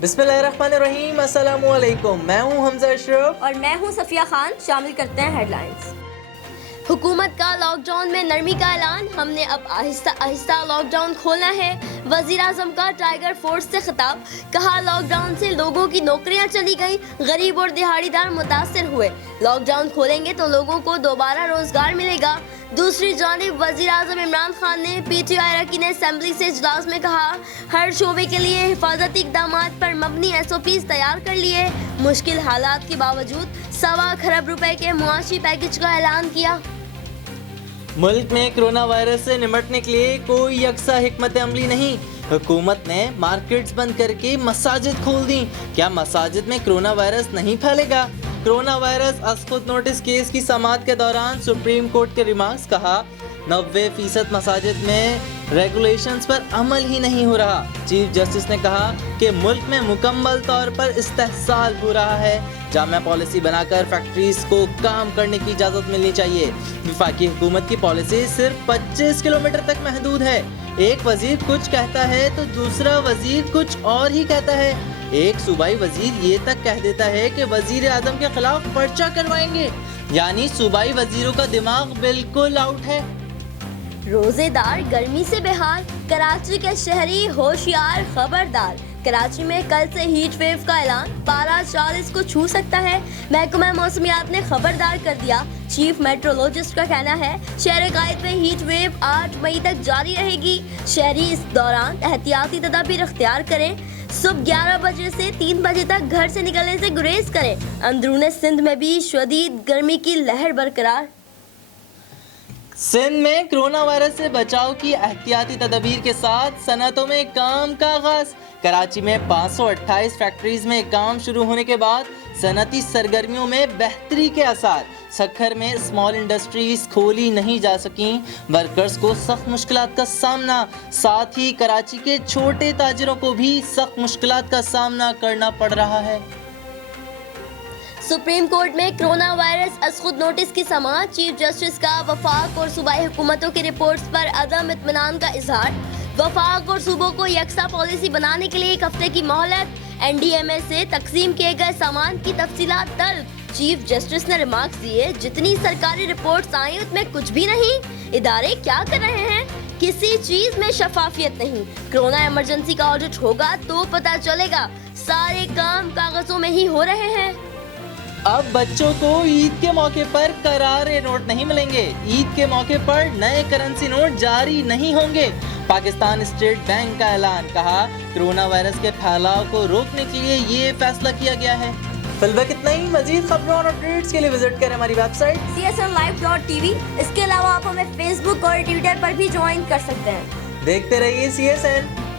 बिस्मिल्लाहिर्रहमानिर्रहीम, अस्सलामु अलैकुम। मैं हूँ हमजा अशरफ और मैं हूँ सफिया खान। शामिल करते हैं हेडलाइंस। हुकूमत का लॉकडाउन में नरमी का ऐलान, हमने अब आहिस्ता आहिस्ता लॉकडाउन खोलना है। वजीर आजम का टाइगर फोर्स से खिताब, कहा लॉकडाउन से लोगों की नौकरियां चली गई, गरीब और दिहाड़ीदार मुतासिर हुए। लॉकडाउन खोलेंगे तो लोगों को दोबारा रोजगार मिलेगा। दूसरी जानिब वजीर आजम इमरान खान ने PTI अरकान असेंबली से इजलास में कहा, हर शोबे के लिए हिफाजती इक़दामात पर मबनी SOPs तैयार कर लिए। मुश्किल हालात के बावजूद 1.25 खरब रुपए के मुआशी पैकेज का ऐलान किया। मुल्क में कोरोना वायरस से निपटने के लिए कोई यकसा हिकमत अमली नहीं। हुकूमत ने मार्केट्स बंद करके मसाजिद खोल दी। क्या मसाजिद में कोरोना वायरस नहीं फैलेगा? कोरोना वायरस असखुद नोटिस केस की समाअत के दौरान सुप्रीम कोर्ट के रिमार्क्स, कहा 90% मसाजिद में रेगुलेशंस पर अमल ही नहीं हो रहा। चीफ जस्टिस ने कहा कि मुल्क में मुकम्मल तौर पर इस्तेहसाल हो रहा है। जामिया पॉलिसी बनाकर फैक्ट्रीज को काम करने की इजाज़त मिलनी चाहिए। वफाकी हुकूमत की पॉलिसी सिर्फ 25 किलोमीटर तक महदूद है। एक वजीर कुछ कहता है तो दूसरा वजीर कुछ और ही कहता है। एक सूबाई वजीर ये तक कह देता है कि वजीर आजम के खिलाफ पर्चा करवाएंगे। यानी सूबाई वजीरों का दिमाग बिल्कुल आउट है। रोजेदार गर्मी से बेहाल, कराची के शहरी होशियार, खबरदार। कराची में कल से हीट वेव का ऐलान, पारा 40 को छू सकता है। महकमा मौसमियात ने खबरदार कर दिया। चीफ मेट्रोलॉजिस्ट का कहना है शहर कायद में हीट वेव 8 मई तक जारी रहेगी। शहरी इस दौरान एहतियाती तदाबीर अख्तियार करें। सुबह 11 बजे से 3 बजे तक घर से निकलने से गुरेज करें। अंदरूने सिंध में भी शदीद गर्मी की लहर बरकरार। सिंध में कोरोना वायरस से बचाव की एहतियाती तदबीर के साथ सनतों में काम का आगाज। कराची में 528 फैक्ट्रीज में काम शुरू होने के बाद सनती सरगर्मियों में बेहतरी के आसार। सखर में स्मॉल इंडस्ट्रीज खोली नहीं जा सकीं, वर्कर्स को सख्त मुश्किलात का सामना। साथ ही कराची के छोटे ताजिरों को भी सख्त मुश्किलात का सामना करना पड़ रहा है। सुप्रीम कोर्ट में कोरोना वायरस असखुद नोटिस की समाअत, चीफ जस्टिस का वफाक और सूबाई हुकूमतों की रिपोर्ट्स पर अदम इत्मीनान का इजहार। वफाक और सूबों को यकसा पॉलिसी बनाने के लिए 1 हफ्ते की मोहलत। NDMA से तकसीम किए गए सामान की तफसीलात तलब। चीफ जस्टिस ने रिमार्क्स दिए, जितनी सरकारी रिपोर्ट्स आई उसमें कुछ भी नहीं। इदारे क्या कर रहे हैं? किसी चीज में शफाफियत नहीं। कोरोना इमरजेंसी का ऑडिट होगा तो पता चलेगा। सारे काम कागजों में ही हो रहे हैं। अब बच्चों को ईद के मौके पर करारे नोट नहीं मिलेंगे। ईद के मौके पर नए करेंसी नोट जारी नहीं होंगे। पाकिस्तान स्टेट बैंक का ऐलान, कहा कोरोना वायरस के फैलाव को रोकने के लिए ये फैसला किया गया है। फिलहाल इतना ही। मजीद खबरों और अपडेट्स के लिए विजिट करें हमारी वेबसाइट csnlive.tv। इसके अलावा आप हमें फेसबुक और ट्विटर पर भी ज्वाइन कर सकते हैं। देखते रहिए CSN।